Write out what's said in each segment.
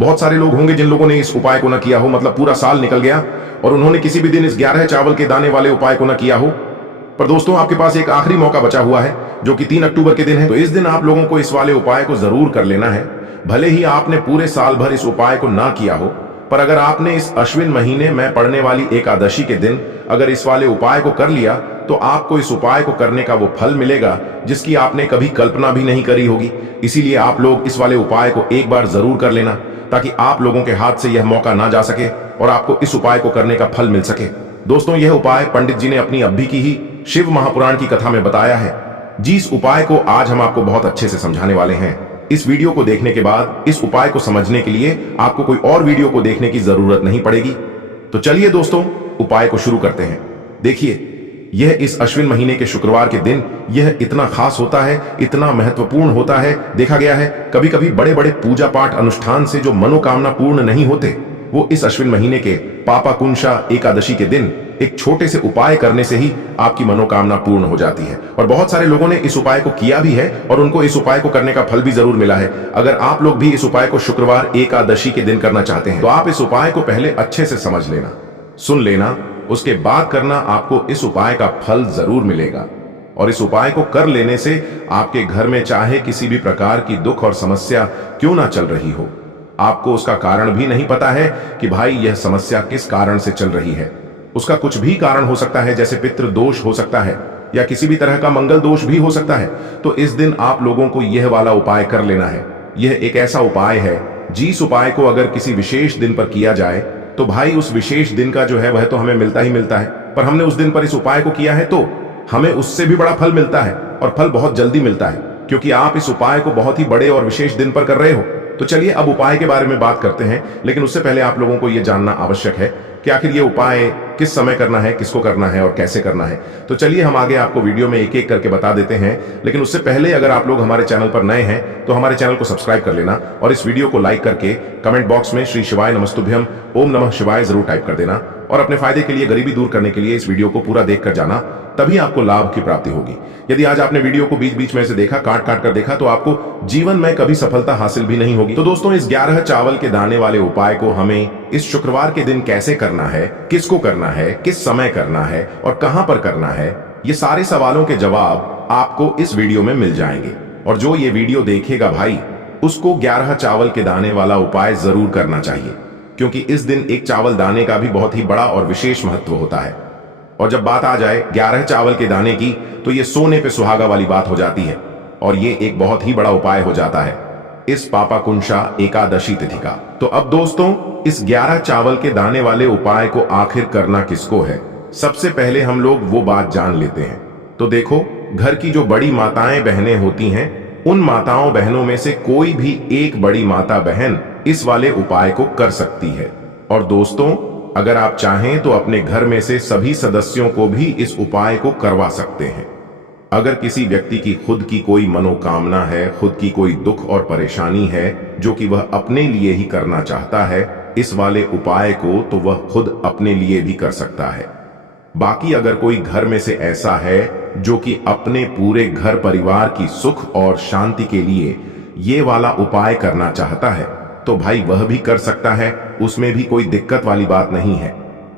बहुत सारे लोग होंगे जिन लोगों ने इस उपाय को न किया हो, मतलब पूरा साल निकल गया और उन्होंने किसी भी दिन इस 11 चावल के दाने वाले उपाय को न किया हो। पर दोस्तों, आपके पास एक आखिरी मौका बचा हुआ है जो कि 3 अक्टूबर के दिन है। तो इस दिन आप लोगों को इस वाले उपाय को जरूर कर लेना है। भले ही आपने पूरे साल भर इस उपाय को ना किया हो, पर अगर आपने इस अश्विन महीने में पड़ने वाली एकादशी के दिन अगर इस वाले उपाय को कर लिया तो आपको इस उपाय को करने का वो फल मिलेगा जिसकी आपने कभी कल्पना भी नहीं करी होगी। इसीलिए आप लोग इस वाले उपाय को एक बार जरूर कर लेना ताकि आप लोगों के हाथ से यह मौका ना जा सके और आपको इस उपाय को करने का फल मिल सके। दोस्तों, यह उपाय पंडित जी ने अपनी अभी की ही शिव महापुराण की कथा में बताया है, जिस उपाय को आज हम आपको बहुत अच्छे से समझाने वाले हैं। इस वीडियो को देखने के बाद इस उपाय को समझने के लिए आपको कोई और वीडियो को देखने की जरूरत नहीं पड़ेगी। तो चलिए दोस्तों, उपाय को शुरू करते हैं। देखिए, यह इस अश्विन महीने के शुक्रवार के दिन यह इतना खास होता है, इतना महत्वपूर्ण होता है। देखा गया है कभी कभी बड़े बड़े पूजा पाठ अनुष्ठान से जो मनोकामना पूर्ण नहीं होते, वो इस अश्विन महीने के पापाकुंशा एकादशी के दिन एक छोटे से उपाय करने से ही आपकी मनोकामना पूर्ण हो जाती है। और बहुत सारे लोगों ने इस उपाय को किया भी है और उनको इस उपाय को करने का फल भी जरूर मिला है। अगर आप लोग भी इस उपाय को शुक्रवार एकादशी के दिन करना चाहते हैं तो आप इस उपाय को पहले अच्छे से समझ लेना, सुन लेना, उसके बाद करना। आपको इस उपाय का फल जरूर मिलेगा और इस उपाय को कर लेने से आपके घर में चाहे किसी भी प्रकार की दुख और समस्या क्यों ना चल रही हो, आपको उसका कारण भी नहीं पता है कि भाई यह समस्या किस कारण से चल रही है। उसका कुछ भी कारण हो सकता है, जैसे पितृ दोष हो सकता है या किसी भी तरह का मंगल दोष भी हो सकता है। तो इस दिन आप लोगों को यह वाला उपाय कर लेना है। यह एक ऐसा उपाय है जिस उपाय को अगर किसी विशेष दिन पर किया जाए तो भाई उस विशेष दिन का जो है वह तो हमें मिलता ही मिलता है, पर हमने उस दिन पर इस उपाय को किया है तो हमें उससे भी बड़ा फल मिलता है और फल बहुत जल्दी मिलता है, क्योंकि आप इस उपाय को बहुत ही बड़े और विशेष दिन पर कर रहे हो। तो चलिए अब उपाय के बारे में बात करते हैं, लेकिन उससे पहले आप लोगों को यह जानना आवश्यक है कि आखिर ये उपाय किस समय करना है, किसको करना है और कैसे करना है। तो चलिए हम आगे आपको वीडियो में एक एक करके बता देते हैं, लेकिन उससे पहले अगर आप लोग हमारे चैनल पर नए हैं तो हमारे चैनल को सब्सक्राइब कर लेना और इस वीडियो को लाइक करके कमेंट बॉक्स में श्री शिवाय नमस्तुभ्यम ओम नमः शिवाय जरूर टाइप कर देना। और अपने फायदे के लिए, गरीबी दूर करने के लिए इस वीडियो को पूरा देखकर जाना, तभी आपको लाभ की प्राप्ति होगी। यदि आज आपने वीडियो को बीच बीच में से देखा, काट काट कर देखा, तो आपको जीवन में कभी सफलता हासिल भी नहीं होगी। तो दोस्तों, इस 11 चावल के दाने वाले उपाय को हमें इस शुक्रवार के दिन कैसे करना है, किसको करना है, किस समय करना है और कहां पर करना है, ये सारे सवालों के जवाब आपको इस वीडियो में मिल जाएंगे। और जो ये वीडियो देखेगा भाई, उसको 11 चावल के दाने वाला उपाय जरूर करना चाहिए, क्योंकि इस दिन एक चावल दाने का भी बहुत ही बड़ा और विशेष महत्व होता है। और जब बात आ जाए 11 चावल के दाने की, तो ये सोने पे सुहागा वाली बात हो जाती है और ये एक बहुत ही बड़ा उपाय हो जाता है इस पापाकुंशा एकादशी तिथि का। तो अब दोस्तों, इस 11 चावल के दाने वाले उपाय को आखिर करना किसको है, सबसे पहले हम लोग वो बात जान लेते हैं। तो देखो, घर की जो बड़ी माताएं बहनें होती हैं, उन माताओं बहनों में से कोई भी एक बड़ी माता बहन इस वाले उपाय को कर सकती है। और दोस्तों, अगर आप चाहें तो अपने घर में से सभी सदस्यों को भी इस उपाय को करवा सकते हैं। अगर किसी व्यक्ति की खुद की कोई मनोकामना है, खुद की कोई दुख और परेशानी है जो कि वह अपने लिए ही करना चाहता है इस वाले उपाय को, तो वह खुद अपने लिए भी कर सकता है। बाकी अगर कोई घर में से ऐसा है जो कि अपने पूरे घर परिवार की सुख और शांति के लिए ये वाला उपाय करना चाहता है, तो भाई वह भी कर सकता है, उसमें भी कोई दिक्कत वाली बात नहीं है।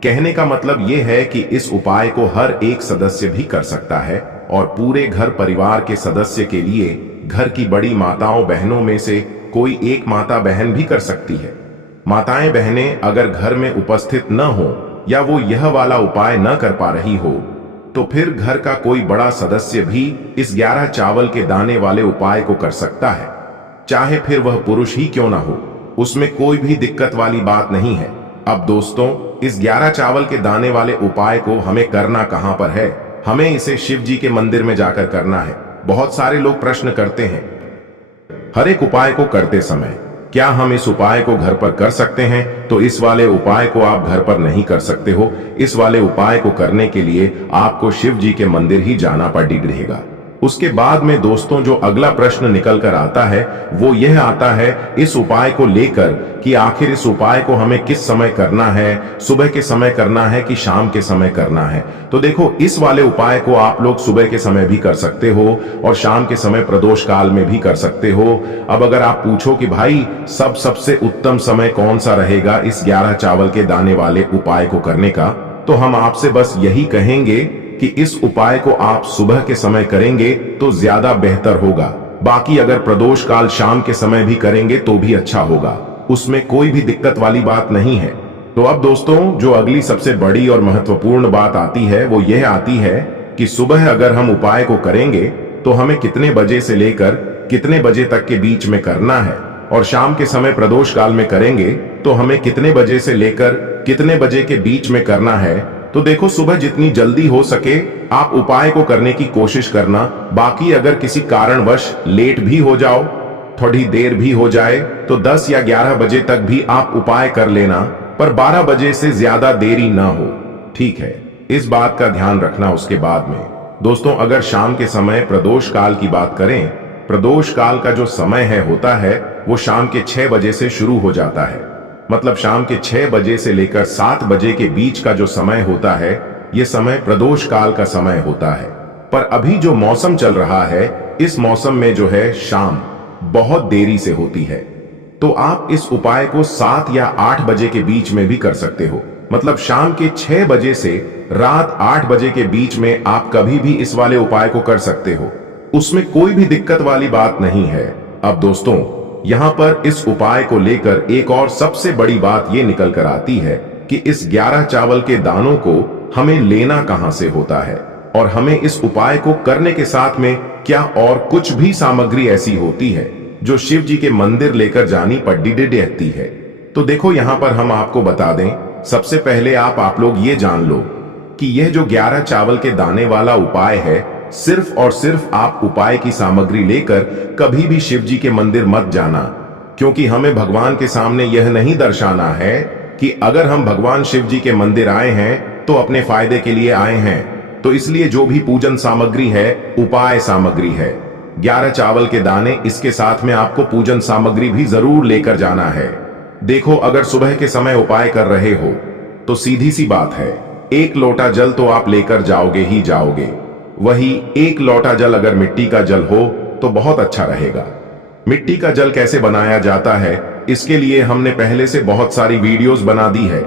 कहने का मतलब यह है कि इस उपाय को हर एक सदस्य भी कर सकता है और पूरे घर परिवार के सदस्य के लिए घर की बड़ी माताओं बहनों में से कोई एक माता बहन भी कर सकती है। माताएं बहनें अगर घर में उपस्थित न हो या वो यह वाला उपाय न कर पा रही हो, तो फिर घर का कोई बड़ा सदस्य भी इस 11 चावल के दाने वाले उपाय को कर सकता है, चाहे फिर वह पुरुष ही क्यों ना हो, उसमें कोई भी दिक्कत वाली बात नहीं है। अब दोस्तों, इस 11 चावल के दाने वाले उपाय को हमें करना कहां पर है, हमें इसे शिव जी के मंदिर में जाकर करना है। बहुत सारे लोग प्रश्न करते हैं हर एक उपाय को करते समय, क्या हम इस उपाय को घर पर कर सकते हैं? तो इस वाले उपाय को आप घर पर नहीं कर सकते हो। इस वाले उपाय को करने के लिए आपको शिव जी के मंदिर ही जाना पड़ेगा। उसके बाद में दोस्तों जो अगला प्रश्न निकल कर आता है वो यह आता है इस उपाय को लेकर कि आखिर इस उपाय को हमें किस समय करना है, सुबह के समय करना है कि शाम के समय करना है। तो देखो, इस वाले उपाय को आप लोग सुबह के समय भी कर सकते हो और शाम के समय प्रदोष काल में भी कर सकते हो। अब अगर आप पूछो कि भाई सबसे उत्तम समय कौन सा रहेगा इस 11 चावल के दाने वाले उपाय को करने का, तो हम आपसे बस यही कहेंगे कि इस उपाय को आप सुबह के समय करेंगे तो ज्यादा बेहतर होगा। बाकी अगर प्रदोष काल शाम के समय भी करेंगे तो भी अच्छा होगा, उसमें कोई भी दिक्कत वाली बात नहीं है। तो अब दोस्तों जो अगली सबसे बड़ी और महत्वपूर्ण बात आती है वो यह आती है कि सुबह अगर हम उपाय को करेंगे तो हमें कितने बजे से लेकर कितने बजे तक के बीच में करना है, और शाम के समय प्रदोष काल में करेंगे तो हमें कितने बजे से लेकर कितने बजे के बीच में करना है। तो देखो, सुबह जितनी जल्दी हो सके आप उपाय को करने की कोशिश करना। बाकी अगर किसी कारणवश लेट भी हो जाओ, थोड़ी देर भी हो जाए, तो 10 या 11 बजे तक भी आप उपाय कर लेना, पर 12 बजे से ज्यादा देरी ना हो, ठीक है? इस बात का ध्यान रखना। उसके बाद में दोस्तों अगर शाम के समय प्रदोष काल की बात करें, प्रदोष काल का जो समय होता है वो शाम के 6 बजे से शुरू हो जाता है। मतलब शाम के 6 बजे से लेकर 7 बजे के बीच का जो समय होता है ये समय प्रदोष काल का समय होता है। पर अभी जो मौसम चल रहा है इस मौसम में जो है शाम बहुत देरी से होती है, तो आप इस उपाय को 7 या 8 बजे के बीच में भी कर सकते हो। मतलब शाम के 6 बजे से रात 8 बजे के बीच में आप कभी भी इस वाले उपाय को कर सकते हो, उसमें कोई भी दिक्कत वाली बात नहीं है। अब दोस्तों यहां पर इस उपाय को लेकर एक और सबसे बड़ी बात यह निकल कर आती है कि इस 11 चावल के दानों को हमें लेना कहां से होता है, और हमें इस उपाय को करने के साथ में क्या और कुछ भी सामग्री ऐसी होती है जो शिव जी के मंदिर लेकर जानी पड़ी रहती है। तो देखो यहां पर हम आपको बता दें, सबसे पहले आप लोग ये जान लो कि यह जो 11 चावल के दाने वाला उपाय है, सिर्फ और सिर्फ आप उपाय की सामग्री लेकर कभी भी शिव जी के मंदिर मत जाना, क्योंकि हमें भगवान के सामने यह नहीं दर्शाना है कि अगर हम भगवान शिव जी के मंदिर आए हैं तो अपने फायदे के लिए आए हैं। तो इसलिए जो भी पूजन सामग्री है उपाय सामग्री है, 11 चावल के दाने, इसके साथ में आपको पूजन सामग्री भी जरूर लेकर जाना है। देखो अगर सुबह के समय उपाय कर रहे हो तो सीधी सी बात है, 1 लोटा जल तो आप लेकर जाओगे ही जाओगे। वही 1 लोटा जल अगर मिट्टी का जल हो तो बहुत अच्छा रहेगा। मिट्टी का जल कैसे बनाया जाता है इसके लिए हमने पहले से बहुत सारी वीडियोस बना दी है।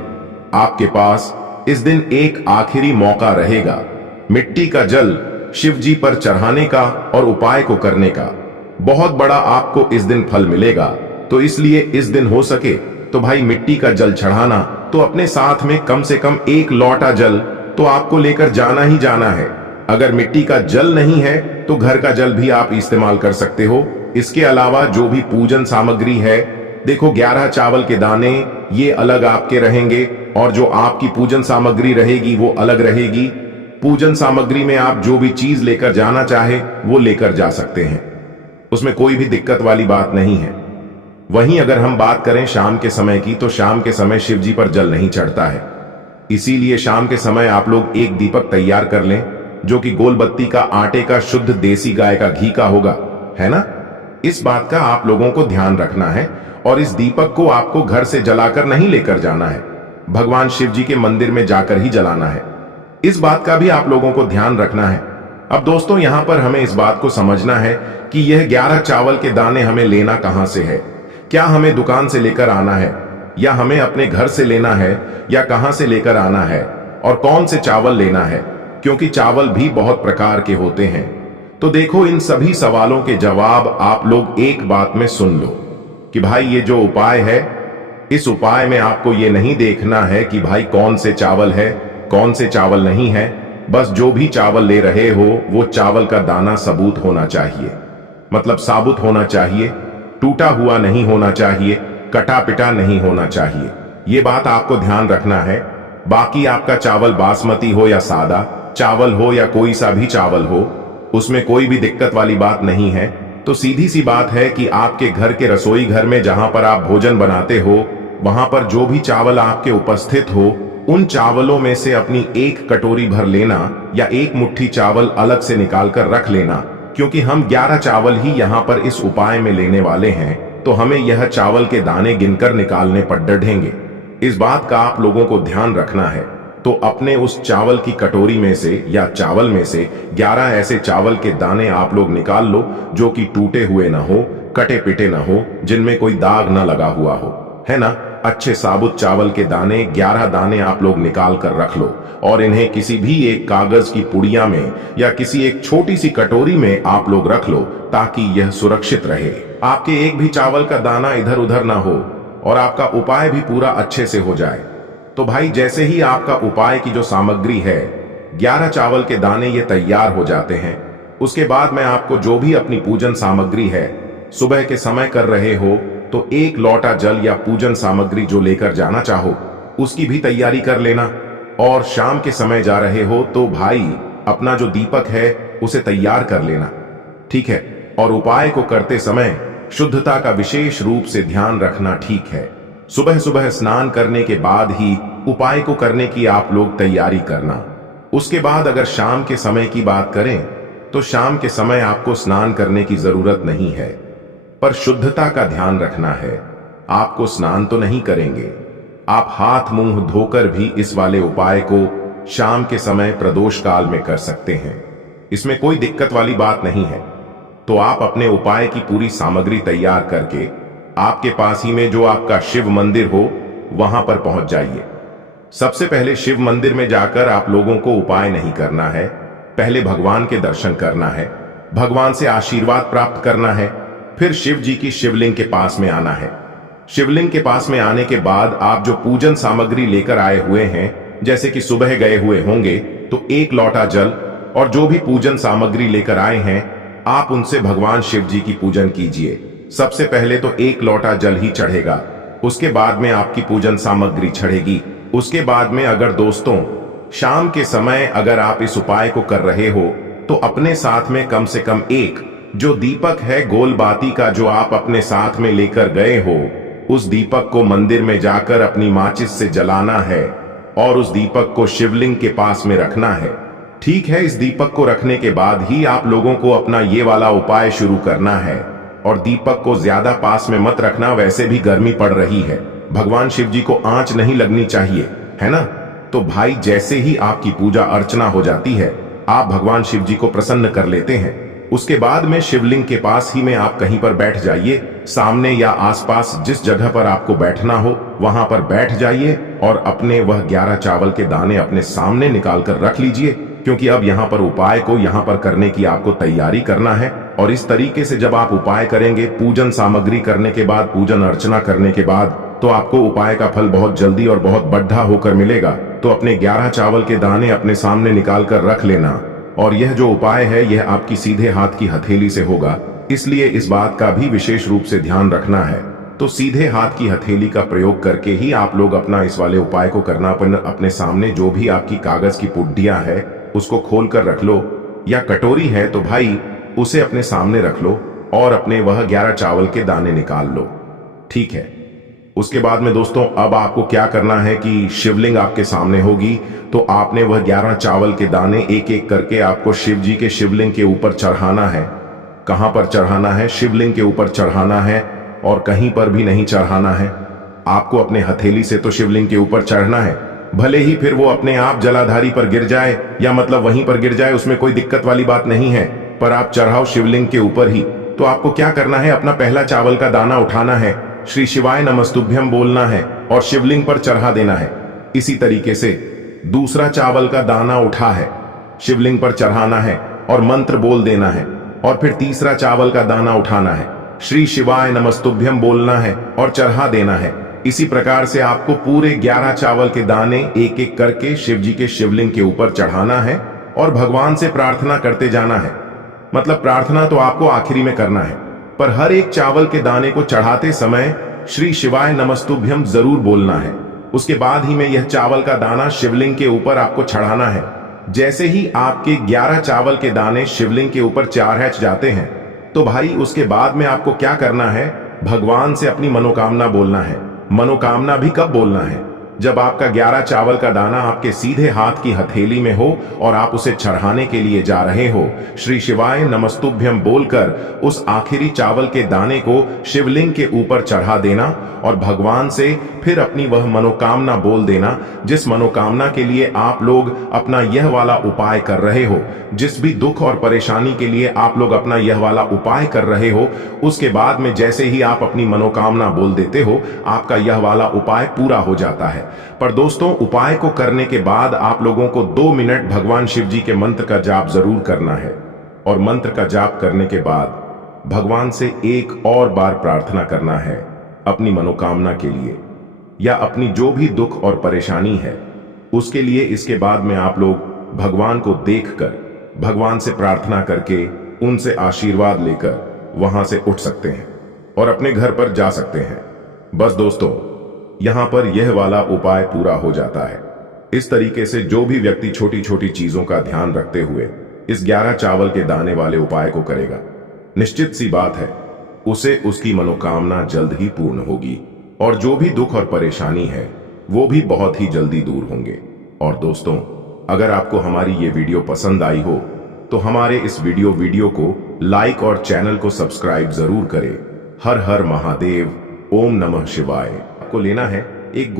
आपके पास इस दिन एक आखिरी मौका रहेगा मिट्टी का जल शिव जी पर चढ़ाने का और उपाय को करने का। बहुत बड़ा आपको इस दिन फल मिलेगा, तो इसलिए इस दिन हो सके तो भाई मिट्टी का जल चढ़ाना, तो अपने साथ में कम से कम 1 लोटा जल तो आपको लेकर जाना ही जाना है। अगर मिट्टी का जल नहीं है तो घर का जल भी आप इस्तेमाल कर सकते हो। इसके अलावा जो भी पूजन सामग्री है, देखो 11 चावल के दाने ये अलग आपके रहेंगे और जो आपकी पूजन सामग्री रहेगी वो अलग रहेगी। पूजन सामग्री में आप जो भी चीज लेकर जाना चाहे वो लेकर जा सकते हैं, उसमें कोई भी दिक्कत वाली बात नहीं है। वहीं अगर हम बात करें शाम के समय की, तो शाम के समय शिव जी पर जल नहीं चढ़ता है, इसीलिए शाम के समय आप लोग एक दीपक तैयार कर लें जो कि गोल बत्ती का आटे का शुद्ध देसी गाय का घी का होगा, है ना? इस बात का आप लोगों को ध्यान रखना है, और इस दीपक को आपको घर से जलाकर नहीं लेकर जाना है, भगवान शिव जी के मंदिर में जाकर ही जलाना है। इस बात का भी आप लोगों को ध्यान रखना है। अब दोस्तों यहां पर हमें इस बात को समझना है कि यह 11 चावल के दाने हमें लेना कहां से है। क्या हमें दुकान से लेकर आना है, या हमें अपने घर से लेना है, या कहां से लेकर आना है, और कौन से चावल लेना है, क्योंकि चावल भी बहुत प्रकार के होते हैं। तो देखो इन सभी सवालों के जवाब आप लोग एक बात में सुन लो कि भाई ये जो उपाय है, इस उपाय में आपको ये नहीं देखना है कि भाई कौन से चावल है कौन से चावल नहीं है। बस जो भी चावल ले रहे हो वो चावल का दाना सबूत होना चाहिए, मतलब साबुत होना चाहिए, टूटा हुआ नहीं होना चाहिए, कटा पिटा नहीं होना चाहिए। ये बात आपको ध्यान रखना है। बाकी आपका चावल बासमती हो या सादा चावल हो या कोई सा भी चावल हो, उसमें कोई भी दिक्कत वाली बात नहीं है। तो सीधी सी बात है कि आपके घर के रसोई घर में जहां पर आप भोजन बनाते हो, वहां पर जो भी चावल आपके उपस्थित हो, उन चावलों में से अपनी 1 कटोरी भर लेना या 1 मुट्ठी चावल अलग से निकाल कर रख लेना, क्योंकि हम 11 चावल ही यहाँ पर इस उपाय में लेने वाले हैं, तो हमें यह चावल के दाने गिनकर निकालने पड़ेंगे। इस बात का आप लोगों को ध्यान रखना है। तो अपने उस चावल की कटोरी में से या चावल में से 11 ऐसे चावल के दाने आप लोग निकाल लो जो कि टूटे हुए ना हो, कटे पिटे ना हो, जिनमें कोई दाग ना लगा हुआ हो, है ना। अच्छे साबुत चावल के दाने 11 दाने आप लोग निकाल कर रख लो और इन्हें किसी भी एक कागज की पुड़िया में या किसी एक छोटी सी कटोरी में आप लोग रख लो, ताकि यह सुरक्षित रहे। आपके एक भी चावल का दाना इधर उधर ना हो और आपका उपाय भी पूरा अच्छे से हो जाए। तो भाई जैसे ही आपका उपाय की जो सामग्री है 11 चावल के दाने ये तैयार हो जाते हैं, उसके बाद मैं आपको जो भी अपनी पूजन सामग्री है सुबह के समय कर रहे हो तो 1 लोटा जल या पूजन सामग्री जो लेकर जाना चाहो उसकी भी तैयारी कर लेना। और शाम के समय जा रहे हो तो भाई अपना जो दीपक है उसे तैयार कर लेना, ठीक है। और उपाय को करते समय शुद्धता का विशेष रूप से ध्यान रखना, ठीक है। सुबह सुबह स्नान करने के बाद ही उपाय को करने की आप लोग तैयारी करना। उसके बाद अगर शाम के समय की बात करें तो शाम के समय आपको स्नान करने की जरूरत नहीं है, पर शुद्धता का ध्यान रखना है। आपको स्नान तो नहीं करेंगे, आप हाथ मुंह धोकर भी इस वाले उपाय को शाम के समय प्रदोष काल में कर सकते हैं। इसमें कोई दिक्कत वाली बात नहीं है। तो आप अपने उपाय की पूरी सामग्री तैयार करके आपके पास ही में जो आपका शिव मंदिर हो वहां पर पहुंच जाइए। सबसे पहले शिव मंदिर में जाकर आप लोगों को उपाय नहीं करना है, पहले भगवान के दर्शन करना है, भगवान से आशीर्वाद प्राप्त करना है, फिर शिव जी की शिवलिंग के पास में आना है। शिवलिंग के पास में आने के बाद आप जो पूजन सामग्री लेकर आए हुए हैं, जैसे कि सुबह गए हुए होंगे तो 1 लोटा जल और जो भी पूजन सामग्री लेकर आए हैं आप उनसे भगवान शिव जी की पूजन कीजिए। सबसे पहले तो 1 लोटा जल ही चढ़ेगा, उसके बाद में आपकी पूजन सामग्री चढ़ेगी। उसके बाद में अगर दोस्तों शाम के समय अगर आप इस उपाय को कर रहे हो तो अपने साथ में कम से कम एक जो दीपक है गोल बाती का जो आप अपने साथ में लेकर गए हो, उस दीपक को मंदिर में जाकर अपनी माचिस से जलाना है और उस दीपक को शिवलिंग के पास में रखना है, ठीक है। इस दीपक को रखने के बाद ही आप लोगों को अपना ये वाला उपाय शुरू करना है। और दीपक को ज्यादा पास में मत रखना, वैसे भी गर्मी पड़ रही है, भगवान शिव जी को आंच नहीं लगनी चाहिए, है ना। तो भाई जैसे ही आपकी पूजा अर्चना हो जाती है आप भगवान शिव जी को प्रसन्न कर लेते हैं। उसके बाद में शिवलिंग के पास ही में आप कहीं पर बैठ जाइए, सामने या आसपास जिस जगह पर आपको बैठना हो वहां पर बैठ जाइए और अपने वह 11 चावल के दाने अपने सामने निकाल कर रख लीजिए, क्योंकि अब यहाँ पर उपाय को यहाँ पर करने की आपको तैयारी करना है। और इस तरीके से जब आप उपाय करेंगे, पूजन सामग्री करने के बाद, पूजन अर्चना करने के बाद, तो आपको उपाय का फल बहुत जल्दी और बहुत बढ़ा होकर मिलेगा। तो अपने 11 चावल के दाने अपने सामने निकाल कर रख लेना। और यह जो उपाय है यह आपकी सीधे हाथ की हथेली से होगा, इसलिए इस बात का भी विशेष रूप से ध्यान रखना है। तो सीधे हाथ की हथेली का प्रयोग करके ही आप लोग अपना इस वाले उपाय को करना। अपने सामने जो भी आपकी कागज की पुड्डियां है उसको खोल कर रख लो, या कटोरी है तो भाई उसे अपने सामने रख लो और अपने वह 11 चावल के दाने निकाल लो, ठीक है। उसके बाद में दोस्तों अब आपको क्या करना है कि शिवलिंग आपके सामने होगी, तो आपने वह 11 चावल के दाने एक एक करके आपको शिव जी के शिवलिंग के ऊपर चढ़ाना है। कहां पर चढ़ाना है? शिवलिंग के ऊपर चढ़ाना है और कहीं पर भी नहीं चढ़ाना है। आपको अपने हथेली से तो शिवलिंग के ऊपर चढ़ना है, भले ही फिर वो अपने आप जलाधारी पर गिर जाए या मतलब वहीं पर गिर जाए, उसमें कोई दिक्कत वाली बात नहीं है, पर आप चढ़ाओ शिवलिंग के ऊपर ही। तो आपको क्या करना है, अपना पहला चावल का दाना उठाना है, श्री शिवाय नमस्तुभ्यम बोलना है और शिवलिंग पर चढ़ा देना है। इसी तरीके से दूसरा चावल का दाना उठा है, शिवलिंग पर चढ़ाना है और मंत्र बोल देना है। और फिर तीसरा चावल का दाना उठाना है, श्री शिवाय नमस्तुभ्यम बोलना है और चढ़ा देना है। इसी प्रकार से आपको पूरे 11 चावल के दाने एक एक करके शिव जी के शिवलिंग के ऊपर चढ़ाना है और भगवान से प्रार्थना करते जाना है। मतलब प्रार्थना तो आपको आखिरी में करना है, पर हर एक चावल के दाने को चढ़ाते समय श्री शिवाय नमस्तुभ्यम जरूर बोलना है। उसके बाद ही में यह चावल का दाना शिवलिंग के ऊपर आपको चढ़ाना है। जैसे ही आपके 11 चावल के दाने शिवलिंग के ऊपर चढ़ जाते हैं, तो भाई उसके बाद में आपको क्या करना है, भगवान से अपनी मनोकामना बोलना है। मनोकामना भी कब बोलना है? जब आपका 11 चावल का दाना आपके सीधे हाथ की हथेली में हो और आप उसे चढ़ाने के लिए जा रहे हो, श्री शिवाय नमस्तुभ्यम बोलकर उस आखिरी चावल के दाने को शिवलिंग के ऊपर चढ़ा देना और भगवान से फिर अपनी वह मनोकामना बोल देना, जिस मनोकामना के लिए आप लोग अपना यह वाला उपाय कर रहे हो, जिस भी दुख और परेशानी के लिए आप लोग अपना यह वाला उपाय कर रहे हो, उसके बाद में जैसे ही आप अपनी मनोकामना बोल देते हो, आपका यह वाला उपाय पूरा हो जाता है। पर दोस्तों, उपाय को करने के बाद आप लोगों को 2 मिनट भगवान शिव जी के मंत्र का जाप जरूर करना है और मंत्र का जाप करने के बाद भगवान से एक और बार प्रार्थना करना है अपनी मनोकामना के लिए या अपनी जो भी दुख और परेशानी है उसके लिए। इसके बाद में आप लोग भगवान को देखकर, भगवान से प्रार्थना करके, उनसे आशीर्वाद लेकर वहां से उठ सकते हैं और अपने घर पर जा सकते हैं। बस दोस्तों, यहां पर यह वाला उपाय पूरा हो जाता है। इस तरीके से जो भी व्यक्ति छोटी छोटी चीजों का ध्यान रखते हुए इस 11 चावल के दाने वाले उपाय को करेगा, निश्चित सी बात है उसे उसकी मनोकामना जल्द ही पूर्ण होगी और जो भी दुख और परेशानी है वो भी बहुत ही जल्दी दूर होंगे। और दोस्तों, अगर आपको हमारी ये वीडियो पसंद आई हो तो हमारे इस वीडियो को लाइक और चैनल को सब्सक्राइब जरूर करें। हर हर महादेव, ओम नमः शिवाय। आपको लेना है एक